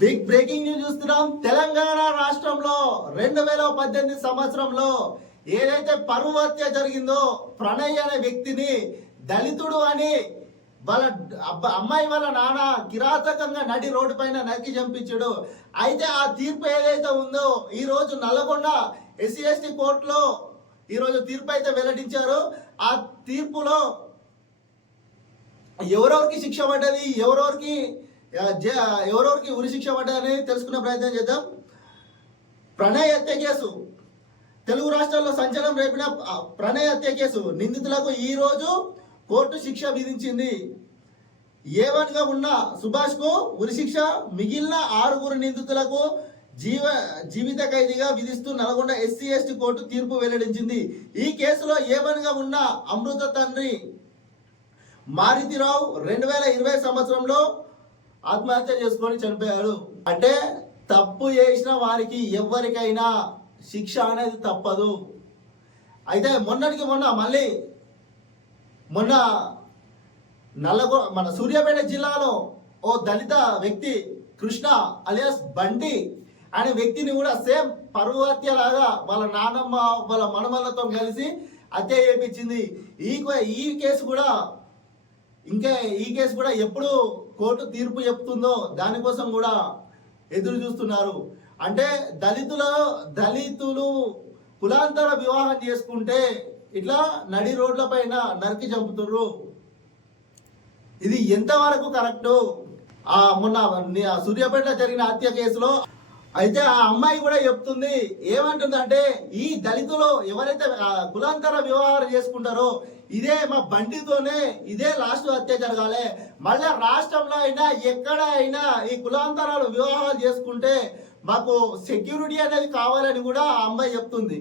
Big breaking news చూస్తున్నాం. తెలంగాణ రాష్ట్రంలో 2018 సంవత్సరంలో ఏదైతే పరువు హత్య జరిగిందో ప్రణయ్ అనే వ్యక్తిని దళితుడు అని వాళ్ళ అమ్మాయి వాళ్ళ నాన్న కిరాతకంగా నడి రోడ్డు పైన నరికి చంపించాడు. అయితే ఆ తీర్పు ఏదైతే ఉందో ఈ రోజు నల్లగొండ SC/ST కోర్టులో ఈరోజు తీర్పు అయితే వెల్లడించారు. ఆ తీర్పులో ఎవరెవరికి శిక్ష పడ్డది, ఎవరెవరికి ఉరి శిక్ష పడ్డదని తెలుసుకునే ప్రయత్నం చేద్దాం. ప్రణయ్ హత్య కేసు తెలుగు రాష్ట్రాల్లో సంచలనం రేపిన ప్రణయ్ హత్య కేసు నిందితులకు ఈ రోజు కోర్టు శిక్ష విధించింది. A1 గా ఉన్న సుభాష్ కు ఉరిశిక్ష, మిగిలిన 6 నిందితులకు జీవిత ఖైదీగా విధిస్తూ నల్గొండ SC/ST కోర్టు తీర్పు వెల్లడించింది. ఈ కేసులో A1 గా ఉన్న అమృత తండ్రి మారుతిరావు 2020 సంవత్సరంలో ఆత్మహత్య చేసుకొని చనిపోయాడు. అంటే తప్పు చేసిన వారికి ఎవరికైనా శిక్ష అనేది తప్పదు. అయితే మొన్న మన సూర్యాపేట జిల్లాలో ఓ దళిత వ్యక్తి కృష్ణ అలియాస్ బండి అనే వ్యక్తిని కూడా సేమ్ పరువు హత్య లాగా వాళ్ళ నాన్నమ్మ వాళ్ళ మనమలతో కలిసి హత్య చేయించింది. ఈ కేసు కూడా ఎప్పుడు కోర్టు తీర్పు చెప్తుందో దానికోసం కూడా ఎదురు చూస్తున్నారు. అంటే దళితులు కులాంతర వివాహం చేసుకుంటే ఇట్లా నడి రోడ్ల పైన నరికి చంపుతుర్రు. ఇది ఎంతవరకు కరెక్ట్? మొన్న సూర్యాపేట జరిగిన హత్య కేసులో అయితే ఆ అమ్మాయి కూడా చెప్తుంది, ఏమంటుందంటే ఈ దళితులు ఎవరైతే కులాంతర వివాహాలు చేసుకుంటారో ఇదే మా బండితోనే ఇదే లాస్ట్ హత్య జరగాలి. మళ్ళీ రాష్ట్రంలో అయినా ఎక్కడ అయినా ఈ కులాంతరాలు వివాహాలు చేసుకుంటే మాకు సెక్యూరిటీ అనేది కావాలని కూడా ఆ అమ్మాయి చెప్తుంది.